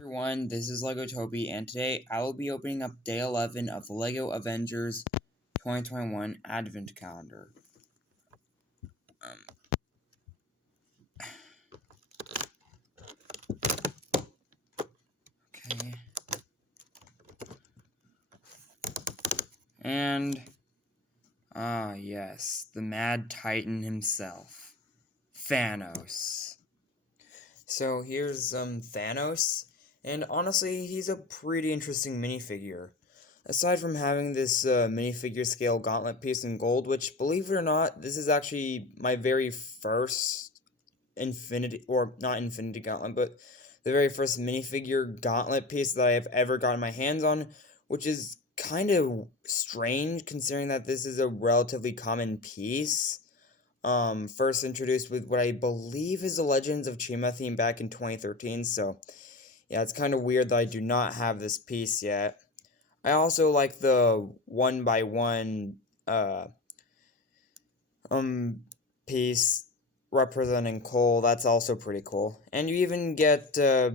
Everyone, this is Lego Toby, and today I will be opening up day 11 of the Lego Avengers 2021 Advent Calendar. Okay. And, yes, the Mad Titan himself, Thanos. So here's, Thanos, and honestly, he's a pretty interesting minifigure. Aside from having this minifigure scale gauntlet piece in gold, which, believe it or not, this is actually my very first not Infinity Gauntlet, but the very first minifigure gauntlet piece that I have ever gotten my hands on, which is kind of strange considering that this is a relatively common piece. First introduced with what I believe is the Legends of Chima theme back in 2013, so yeah, it's kind of weird that I do not have this piece yet. I also like the 1x1 piece representing coal. That's also pretty cool. And you even get a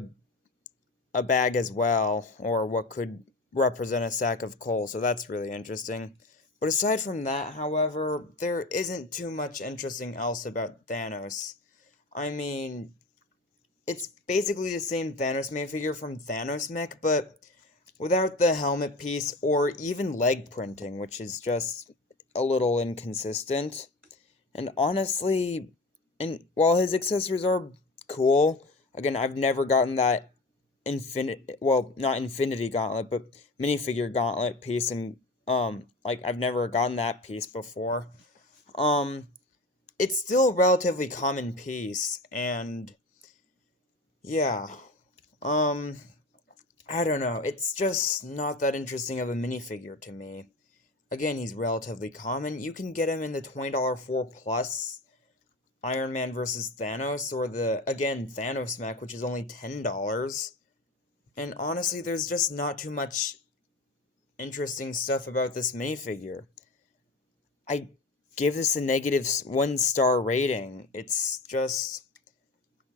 bag as well, or what could represent a sack of coal, so that's really interesting. But aside from that, however, there isn't too much interesting else about Thanos. I mean, it's basically the same Thanos minifigure from Thanos Mech, but without the helmet piece or even leg printing, which is just a little inconsistent. And honestly, while his accessories are cool, again, I've never gotten that not Infinity Gauntlet, but minifigure gauntlet piece, and I've never gotten that piece before. It's still a relatively common piece, and yeah, I don't know, it's just not that interesting of a minifigure to me. Again, he's relatively common. You can get him in the $20 4+ Iron Man vs. Thanos, or the, again, Thanos mech, which is only $10. And honestly, there's just not too much interesting stuff about this minifigure. I give this a negative 1-star rating. It's just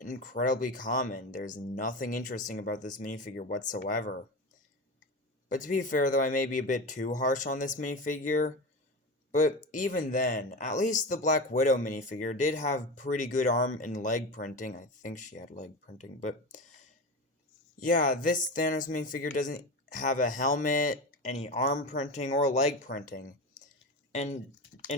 incredibly common. There's nothing interesting about this minifigure whatsoever. But to be fair, though, I may be a bit too harsh on this minifigure. But even then, at least the Black Widow minifigure did have pretty good arm and leg printing. I think she had leg printing, but yeah, this Thanos minifigure doesn't have a helmet, any arm printing, or leg printing, and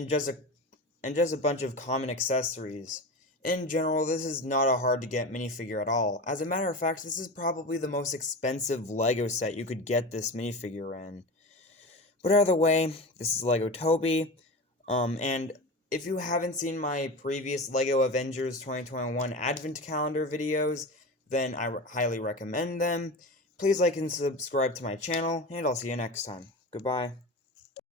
just a bunch of common accessories. In general, this is not a hard to get minifigure at all. As a matter of fact, this is probably the most expensive Lego set you could get this minifigure in. But either way, this is Lego Toby, and if you haven't seen my previous Lego Avengers 2021 Advent Calendar videos, then I highly recommend them. Please like and subscribe to my channel, and I'll see you next time. Goodbye.